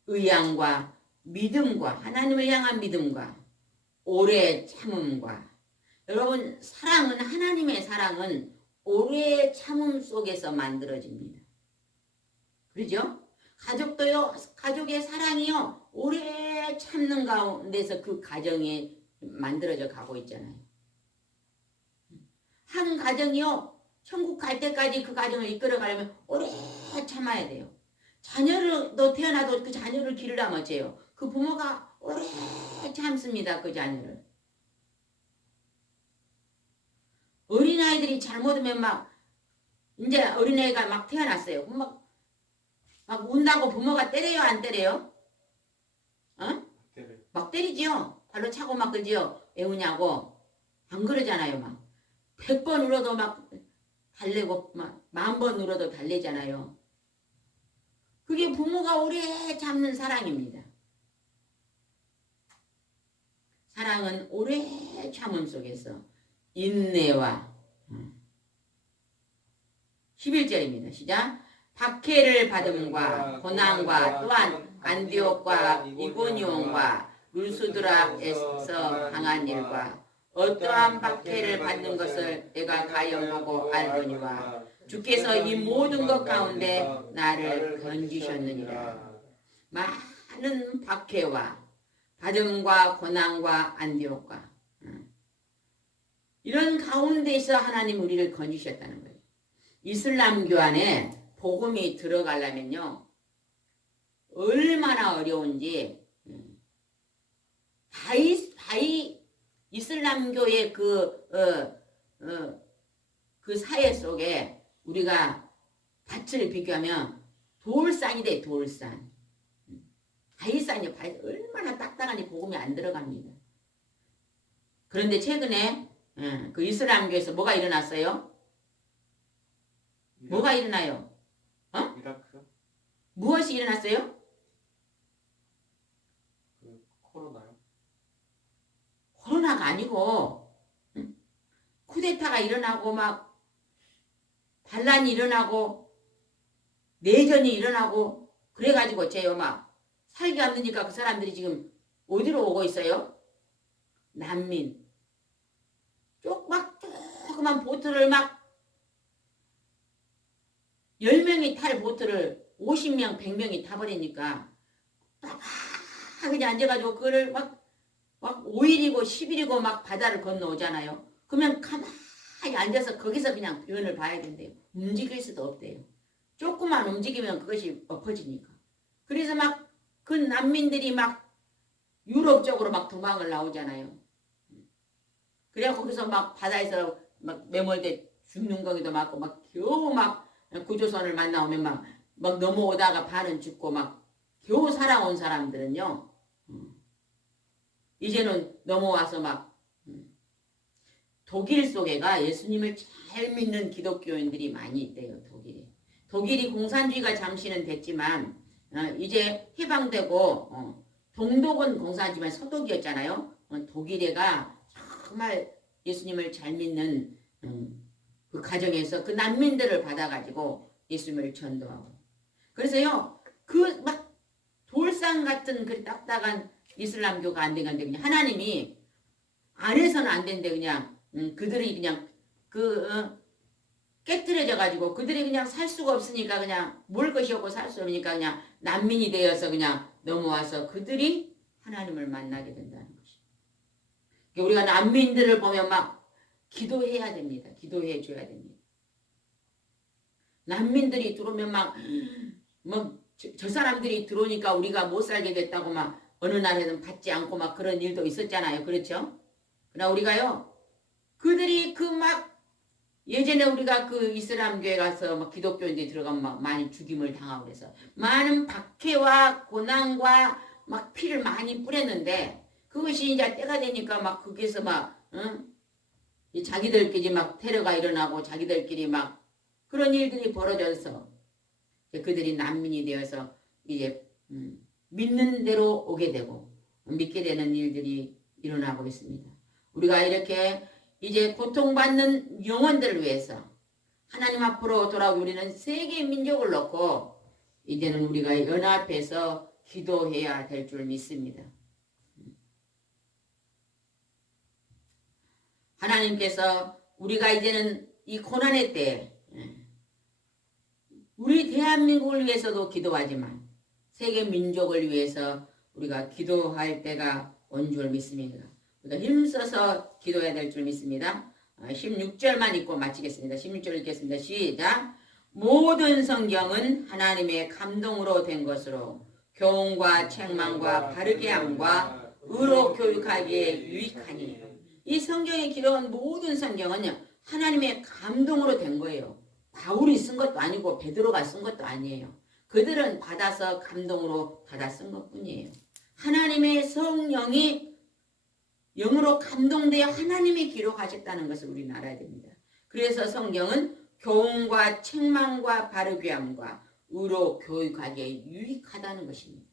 의향과 믿음과 하나님을 향한 믿음과 오래 참음과. 여러분, 사랑은 하나님의 사랑은 오래 참음 속에서 만들어집니다. 그렇죠? 가족도요, 가족의 사랑이요, 오래 참는 가운데서 그 가정이 만들어져 가고 있잖아요. 한 가정이요, 천국 갈 때까지 그 가정을 이끌어가려면 오래 참아야 돼요. 자녀도 태어나도 그 자녀를 기르려면 어째요? 그 부모가 오래 참습니다. 그 자녀를. 어린아이들이 잘못하면 막 이제 어린애가 막 태어났어요. 막 운다고 부모가 때려요 안 때려요? 막 때리지요. 발로 차고 막 그러지요. 왜 우냐고. 안 그러잖아요. 막 100번 울어도 막 달래고 막 10,000번 울어도 달래잖아요. 그게 부모가 오래 참는 사랑입니다. 사랑은 오래 참음 속에서 인내와 11절입니다. 시작. 박해를 받음과 고난과 또한 안디옥과 이고니온과 루스드라에서 당한 일과 어떠한 박해를 받는 것을 내가 가히 보고 알거니와 주께서 이 모든 것 가운데 나를 건지셨느니라. 많은 박해와 받음과 고난과 안디옥과 이런 가운데서 하나님 우리를 건지셨다는 거예요. 이슬람교 안에 복음이 들어가려면요, 얼마나 어려운지. 바이 이슬람교의 그 사회 속에 우리가 밭을 비교하면 돌산이 돼. 돌산. 바위산이 얼마나 딱딱하니 복음이 안 들어갑니다. 그런데 최근에 그 이슬람교에서 뭐가 일어났어요? 뭐가 일어나요? 이라크? 무엇이 일어났어요? 가지고 쿠데타가 일어나고 막 반란이 일어나고 내전이 일어나고 그래가지고 제요 막 살기 힘드니까 그 사람들이 지금 어디로 오고 있어요? 난민. 조그만 보트를 막 10명이 탈 보트를 50명, 100명이 타버리니까 막 그냥 앉아가지고 그걸 막 5일이고 10일이고 막 바다를 건너오잖아요. 그러면 가만히 앉아서 거기서 그냥 변을 봐야 된대요. 움직일 수도 없대요. 조금만 움직이면 그것이 엎어지니까. 그래서 막 그 난민들이 막 유럽 쪽으로 막 도망을 나오잖아요. 그래야 거기서 막 바다에서 막 매몰돼 죽는 거기도 많고 막 겨우 막 구조선을 만나오면 막 넘어오다가 반은 죽고 막 겨우 살아온 사람들은요. 이제는 넘어와서 막 독일 속에가 예수님을 잘 믿는 기독교인들이 많이 있대요. 독일이 공산주의가 잠시는 됐지만 이제 해방되고 동독은 공산주의만 서독이었잖아요. 독일애가 정말 예수님을 잘 믿는 그 가정에서 그 난민들을 받아가지고 예수님을 전도하고 그래서요 그 막 돌산 같은 그 딱딱한 이슬람교가 안 되는데 그냥 하나님이 안에서는 안 된대 그냥 그들이 그냥 깨뜨려져 가지고 그들이 그냥 살 수가 없으니까 그냥 먹을 것이 없고 살 수 없으니까 그냥 난민이 되어서 그냥 넘어와서 그들이 하나님을 만나게 된다는 것이. 우리가 난민들을 보면 막 기도해야 됩니다. 기도해 줘야 됩니다. 난민들이 들어오면 막 저 사람들이 들어오니까 우리가 못 살게 됐다고 막 어느 날에는 받지 않고 막 그런 일도 있었잖아요. 그렇죠? 그러나 우리가요 그들이 예전에 우리가 그 이슬람교회 가서 막 기독교인들이 들어가면 막 많이 죽임을 당하고 그래서 많은 박해와 고난과 막 피를 많이 뿌렸는데 그것이 이제 때가 되니까 막 거기서 자기들끼리 막 테러가 일어나고 자기들끼리 막 그런 일들이 벌어져서 그들이 난민이 되어서 이제 믿는 대로 오게 되고 믿게 되는 일들이 일어나고 있습니다. 우리가 이렇게 이제 고통받는 영혼들을 위해서 하나님 앞으로 돌아오고 우리는 세계 민족을 놓고 이제는 우리가 연합해서 기도해야 될 줄 믿습니다. 하나님께서 우리가 이제는 이 고난의 때에 우리 대한민국을 위해서도 기도하지만 세계 민족을 위해서 우리가 기도할 때가 온 줄 믿습니다. 우리가 힘써서 기도해야 될 줄 믿습니다. 16절만 읽고 마치겠습니다. 16절 읽겠습니다. 시작. 모든 성경은 하나님의 감동으로 된 것으로 교훈과 책망과 바르게 함과 의로 교육하기에 유익하니. 이 성경에 기록한 모든 성경은 하나님의 감동으로 된 거예요. 바울이 쓴 것도 아니고 베드로가 쓴 것도 아니에요. 그들은 받아서 감동으로 받아 쓴 것뿐이에요. 하나님의 성령이 영으로 감동되어 하나님이 기록하셨다는 것을 우리는 알아야 됩니다. 그래서 성경은 교훈과 책망과 바르게 함과 의로 교육하기에 유익하다는 것입니다.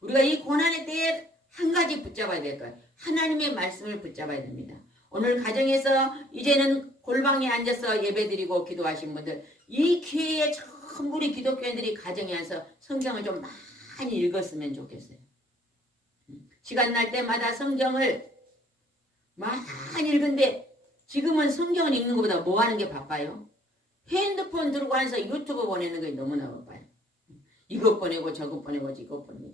우리가 이 고난의 때에 한 가지 붙잡아야 될 거예요. 하나님의 말씀을 붙잡아야 됩니다. 오늘 가정에서 이제는 골방에 앉아서 예배드리고 기도하신 분들 이 기회에 전부 우리 기독교인들이 가정에 와서 성경을 좀 많이 읽었으면 좋겠어요. 시간 날 때마다 성경을 많이 읽는데 지금은 성경을 읽는 것보다 뭐 하는 게 바빠요? 핸드폰 들고 앉아서 유튜브 보내는 게 너무나 바빠요. 이것 보내고 저것 보내고 이것 보내고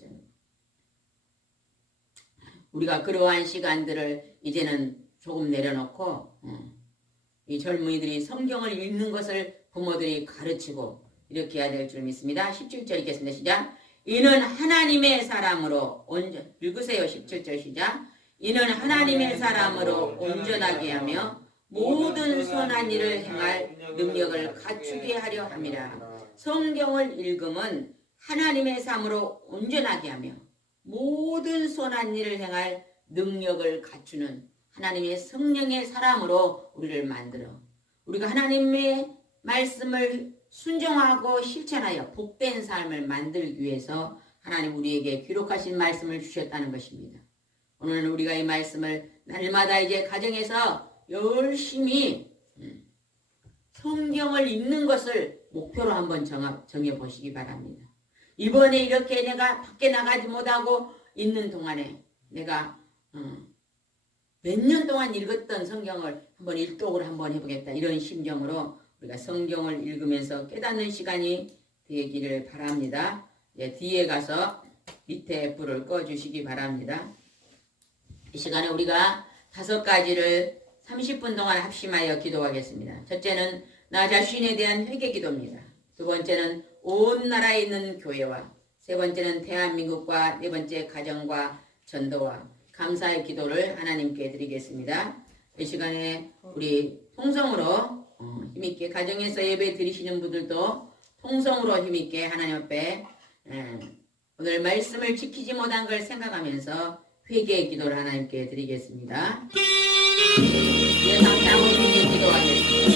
우리가 그러한 시간들을 이제는 조금 내려놓고 이 젊은이들이 성경을 읽는 것을 부모들이 가르치고 이렇게 해야 될 줄 믿습니다. 17절 읽겠습니다. 시작. 이는 하나님의 사람으로 읽으세요. 17절 시작. 이는 하나님의 사람으로 온전하게 하며 모든 선한 일을 행할 능력을 갖추게 하려 함이라. 성경을 읽으면 하나님의 삶으로 온전하게 하며 모든 선한 일을 행할 능력을 갖추는 하나님의 성령의 사람으로 우리를 만들어 우리가 하나님의 말씀을 순종하고 실천하여 복된 삶을 만들기 위해서 하나님 우리에게 기록하신 말씀을 주셨다는 것입니다. 오늘 우리가 이 말씀을 날마다 이제 가정에서 열심히 성경을 읽는 것을 목표로 한번 정해 보시기 바랍니다. 이번에 이렇게 내가 밖에 나가지 못하고 있는 동안에 내가 몇 년 동안 읽었던 성경을 한번 일독을 한번 해보겠다. 이런 심정으로 우리가 성경을 읽으면서 깨닫는 시간이 되기를 바랍니다. 예, 뒤에 가서 밑에 불을 꺼주시기 바랍니다. 이 시간에 우리가 5가지를 30분 동안 합심하여 기도하겠습니다. 첫째는 나 자신에 대한 회개 기도입니다. 두 번째는 온 나라에 있는 교회와 세 번째는 대한민국과 네 번째 가정과 전도와 감사의 기도를 하나님께 드리겠습니다. 이 시간에 우리 통성으로 힘있게 가정에서 예배 드리시는 분들도 통성으로 힘있게 하나님 앞에 오늘 말씀을 지키지 못한 걸 생각하면서 회개의 기도를 하나님께 드리겠습니다. 예상 장로님께 기도하겠습니다.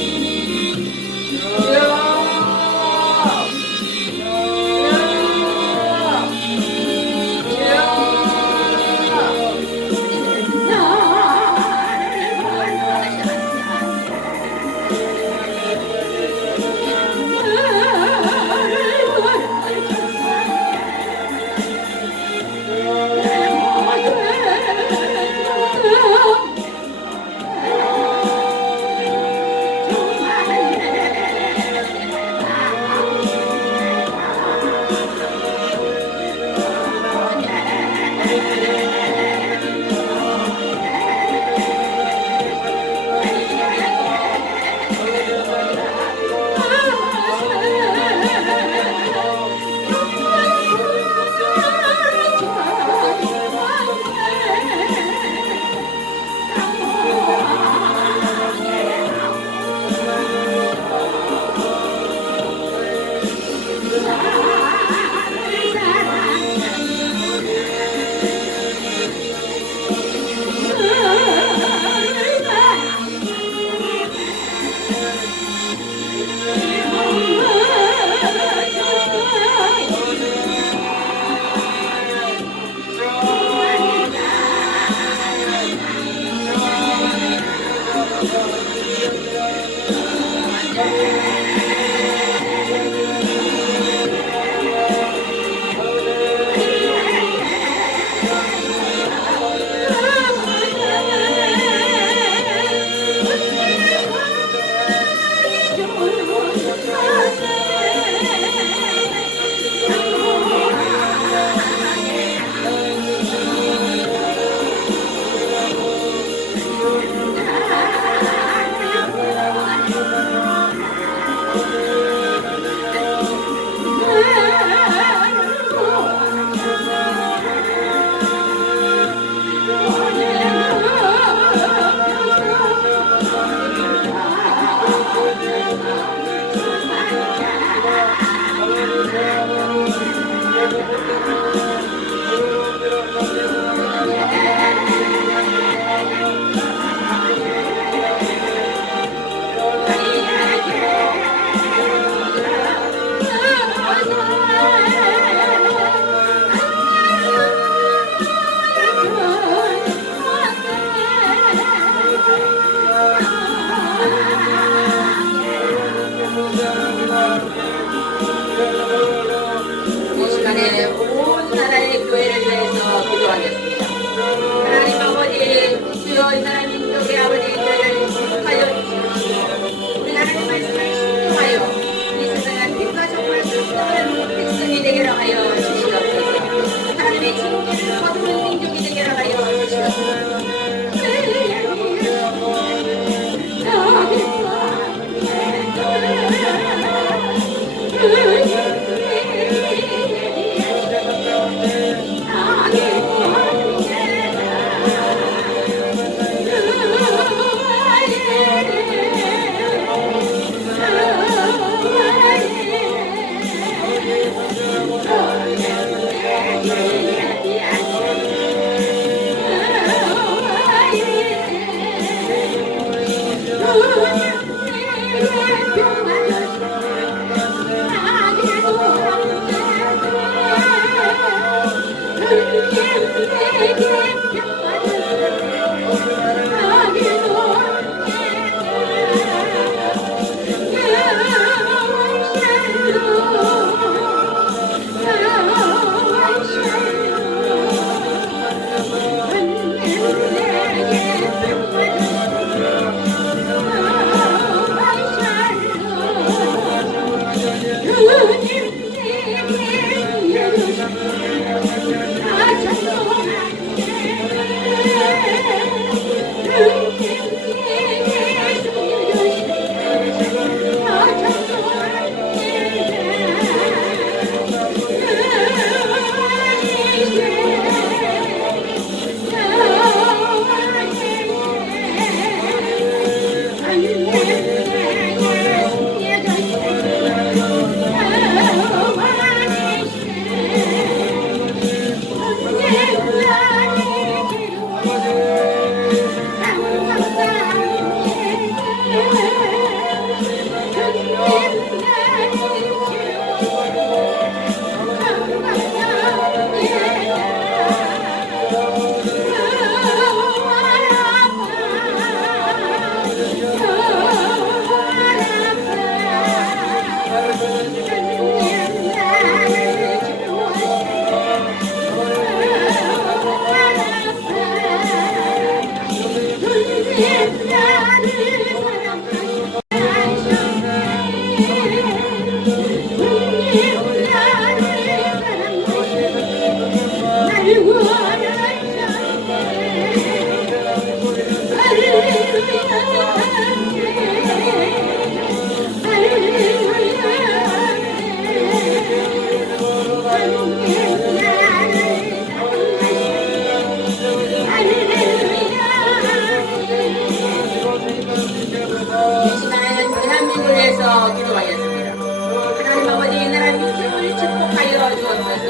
이 시간에는 대한민국을 위해서 기도하겠습니다. 하나님 아버지 이 나라 민족을 축복하여 주옵소서.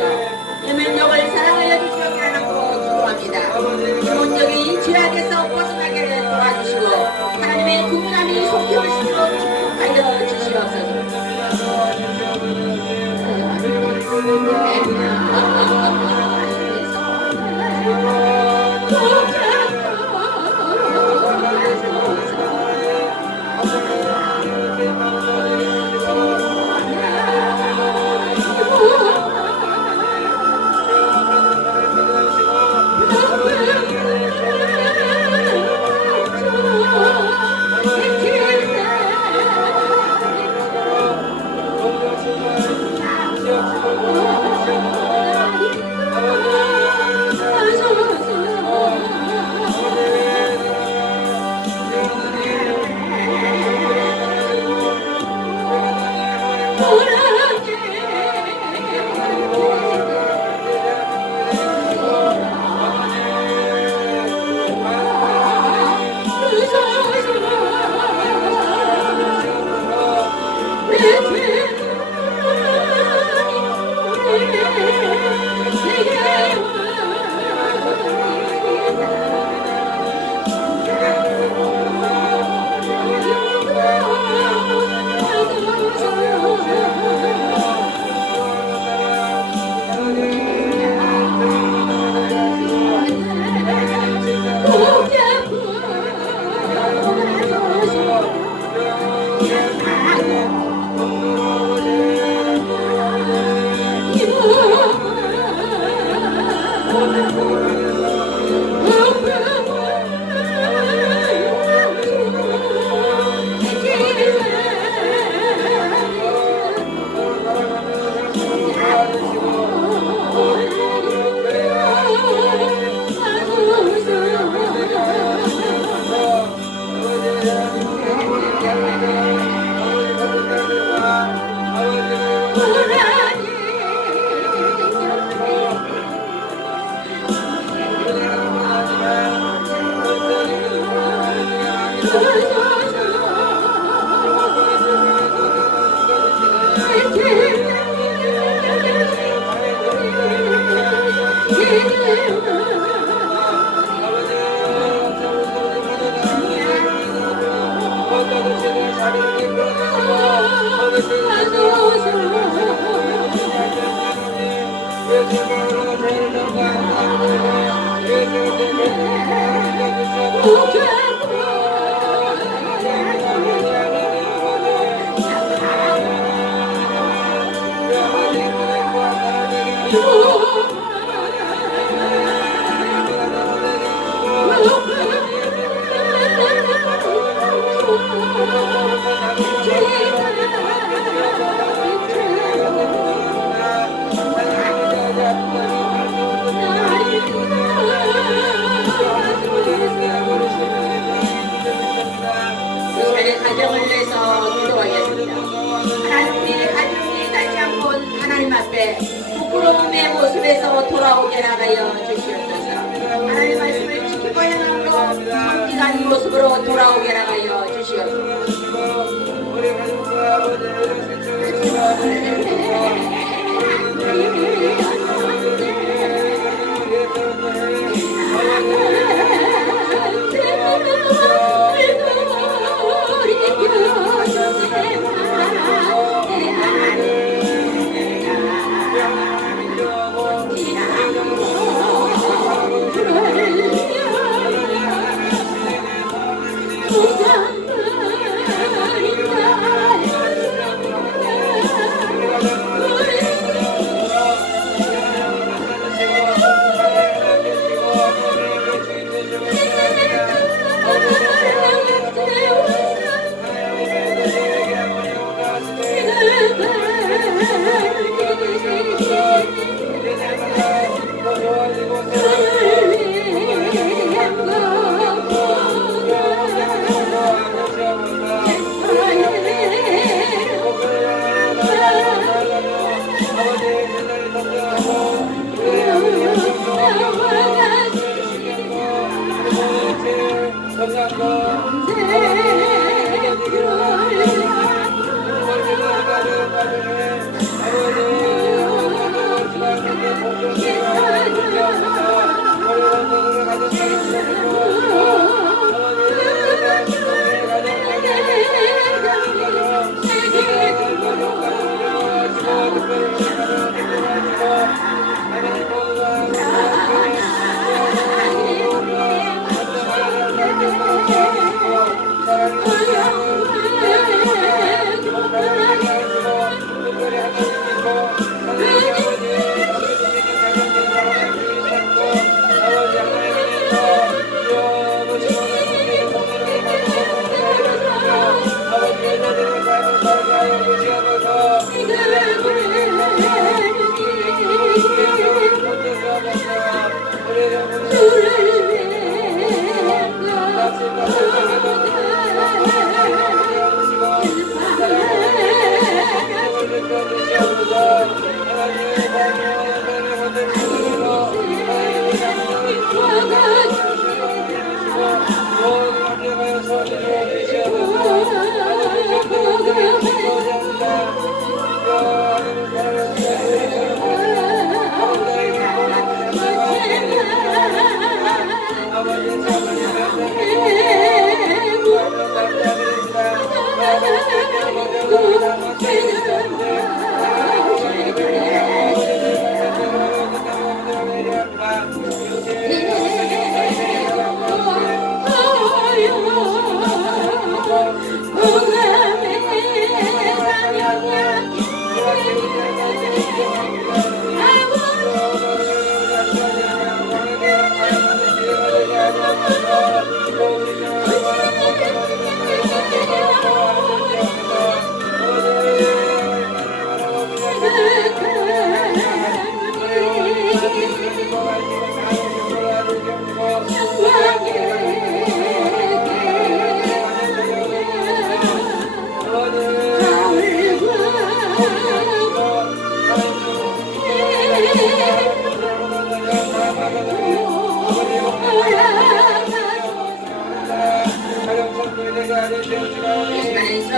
이민족을 사랑하여 주시옵기를 하고 기도합니다. 기본적인 죄악에서 벗어나게 도와주시고 하나님의 국민함이 속히 올 수 있도록 축복하여 주시옵소서. 어둠의 모습에서 돌아오게 하여 주시옵소서. 하나님의 말씀을 지키고 행함으로 성직한 모습으로 돌아오게 하여 주시옵소서.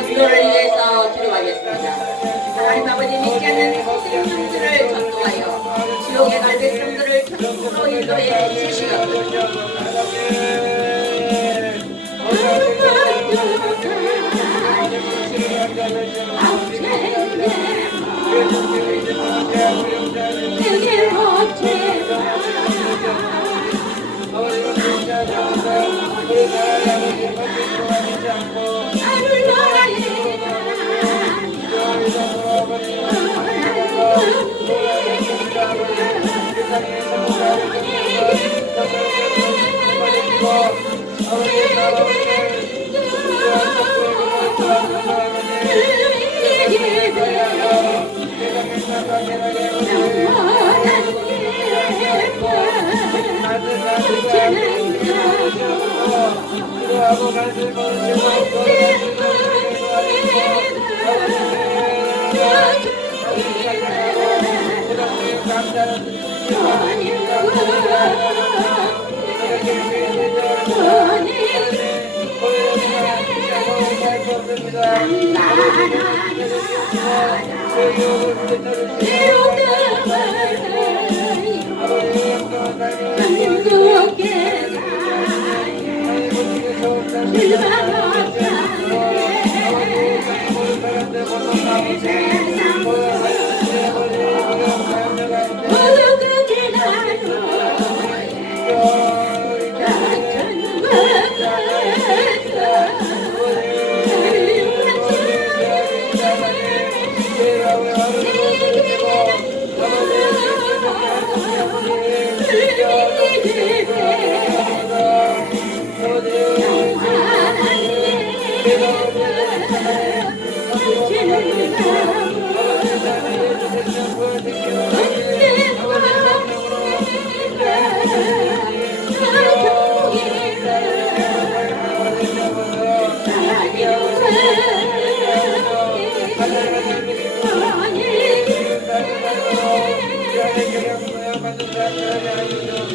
기도를 위해서 기도하겠습니다. 하나님 아버지 믿지 않는 선생님들을 전도하여 지옥에 갈 백성들을 천국으로 인도해 주시옵소서.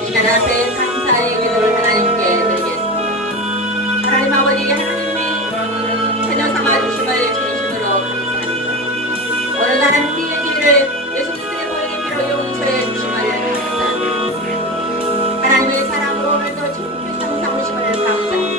하나님 감사의 기도를 하나님께 드리겠습니다. 하나님 아버지, 하나님이 자녀 삼아주심을 진심으로 감사합니다. 오늘 나는 우리의 길을 예수 그리스도의 보혈로 용서해 주심을 감사합니다. 하나님의 사랑으로 오늘도 지금 세상 삼으심을 감사합니다.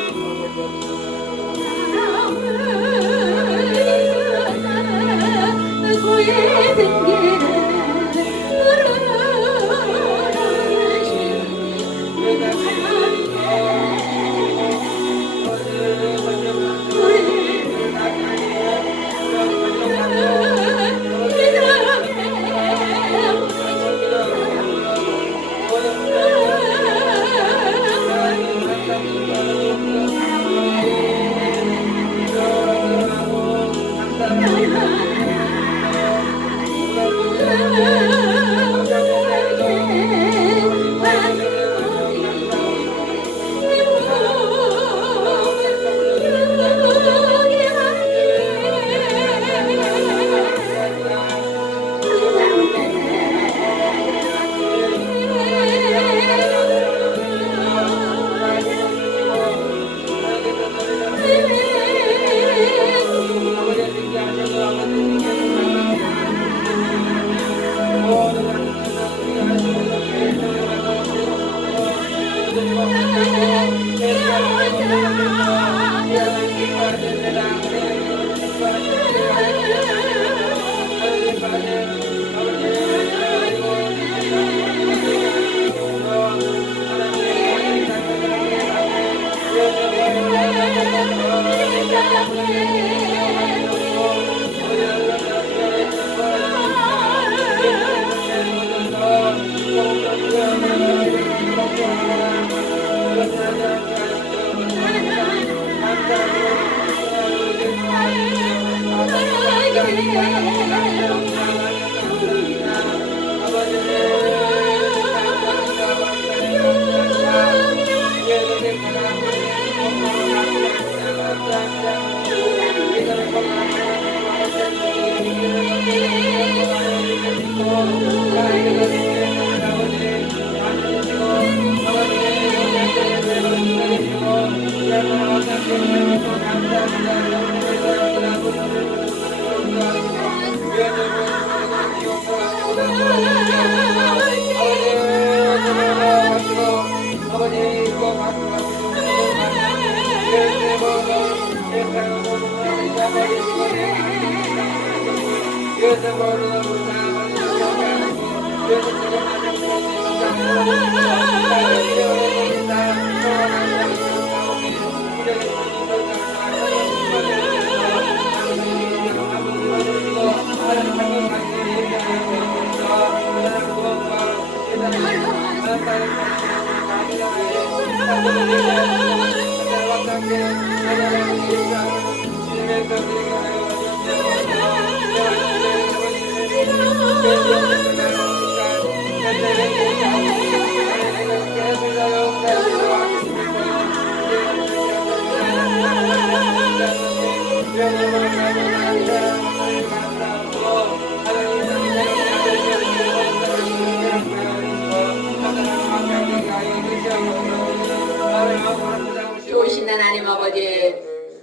하나님 아버지,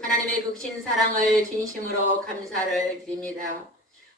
하나님의 극신 사랑을 진심으로 감사를 드립니다.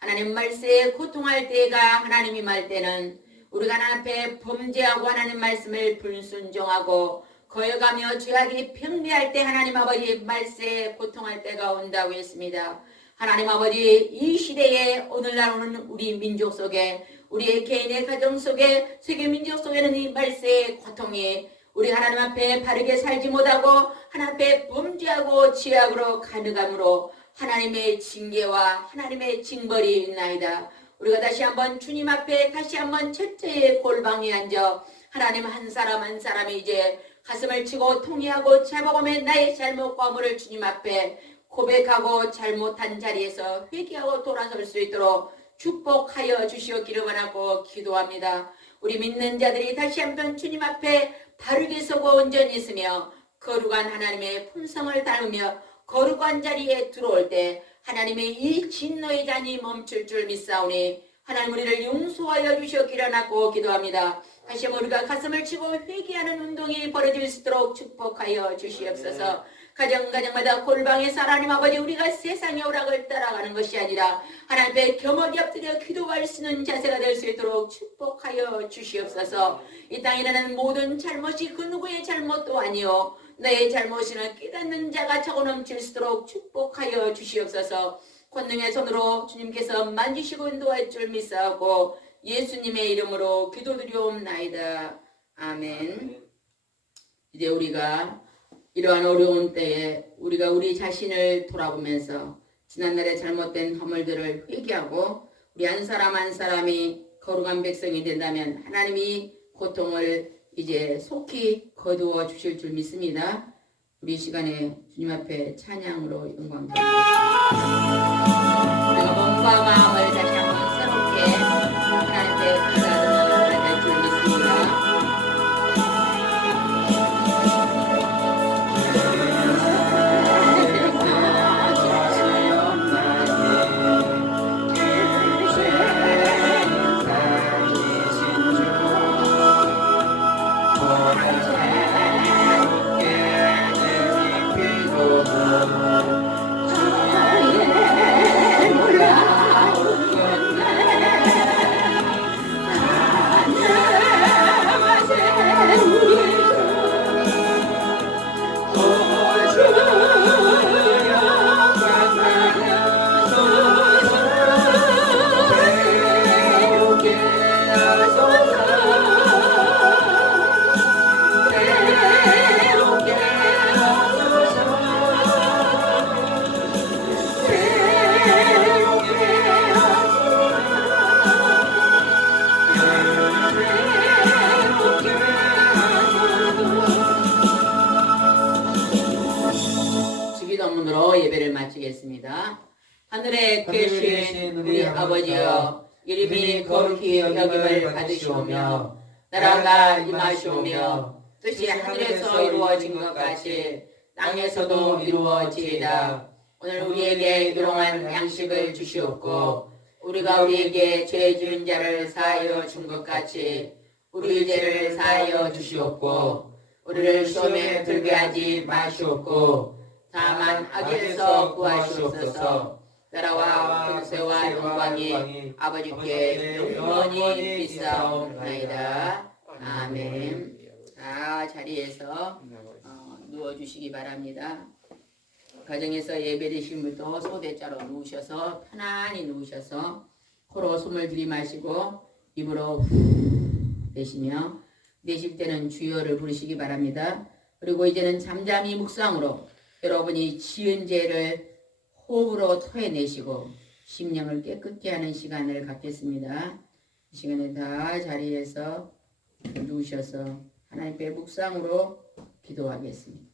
하나님 말세에 고통할 때가 하나님 임할 때는 우리가 하나님 앞에 범죄하고 하나님 말씀을 불순종하고 거역하며 죄악이 평대할 때 하나님 아버지 말세에 고통할 때가 온다고 했습니다. 하나님 아버지, 이 시대에 오늘날 오는 우리 민족 속에, 우리의 개인의 가정 속에, 세계 민족 속에는 이 말세의 고통이 우리 하나님 앞에 바르게 살지 못하고 하나님 앞에 범죄하고 죄악으로 가득함으로 하나님의 징계와 하나님의 징벌이 있나이다. 우리가 다시 한번 주님 앞에 다시 한번 첫째의 골방에 앉아 하나님 한 사람 한 사람이 이제 가슴을 치고 통회하고 자복하며 나의 잘못과 허물을 주님 앞에 고백하고 잘못한 자리에서 회개하고 돌아설 수 있도록 축복하여 주시옵기를 원하고 기도합니다. 우리 믿는 자들이 다시 한번 주님 앞에 바르게 서고 온전히 있으며 거룩한 하나님의 품성을 닮으며 거룩한 자리에 들어올 때 하나님의 이 진노의 잔이 멈출 줄 믿사오니 하나님 우리를 용서하여 주시옵기를 원하고 기도합니다. 다시 한번 우리가 가슴을 치고 회개하는 운동이 벌어질 수 있도록 축복하여 주시옵소서. 가정마다 골방에서 하나님 아버지 우리가 세상의 오락을 따라가는 것이 아니라 하나님 앞에 겸허히 엎드려 기도할 수 있는 자세가 될 수 있도록 축복하여 주시옵소서. 이 땅에 일어나는 모든 잘못이 그 누구의 잘못도 아니요 너의 잘못이는 깨닫는 자가 차고 넘칠 수 있도록 축복하여 주시옵소서. 권능의 손으로 주님께서 만지시고 인도할 줄 믿사오고 예수님의 이름으로 기도드리옵나이다. 아멘. 이제 우리가 이러한 어려운 때에 우리가 우리 자신을 돌아보면서 지난날의 잘못된 허물들을 회개하고 우리 한 사람 한 사람이 거룩한 백성이 된다면 하나님이 고통을 이제 속히 거두어 주실 줄 믿습니다. 우리 시간에 주님 앞에 찬양으로 영광 드리겠습니다. 우리가 몸과 마음을 다시 한번 새롭게 하나님께 감사드릴 줄 믿습니다. 예배를 마치겠습니다. 하늘에 계신 우리 아버지여, 이름이 거룩히 여김을 받으시오며 나라가 임하시오며 뜻이 하늘에서 이루어진 것 같이 땅에서도 이루어지이다. 오늘 우리에게 일용할 양식을 주시옵고 우리가 우리에게 죄 지은 자를 사하여 준 것 같이 우리 죄를 사하여 주시옵고 우리를 시험에 들게 하지 마시옵고 다만 악에서 구하시옵소서. 나라와 권세와 영광이 아버지께 영원히 비싸옵나이다. 아멘. 자, 자리에서 누워주시기 바랍니다. 가정에서 예배드신 분도 소대자로 누우셔서 편안히 누우셔서 코로 숨을 들이마시고 입으로 후 내쉬며 내쉴 때는 주여를 부르시기 바랍니다. 그리고 이제는 잠잠히 묵상으로 여러분이 지은 죄를 호흡으로 토해내시고 심령을 깨끗게 하는 시간을 갖겠습니다. 이 시간에 다 자리에서 누우셔서 하나님께 묵상으로 기도하겠습니다.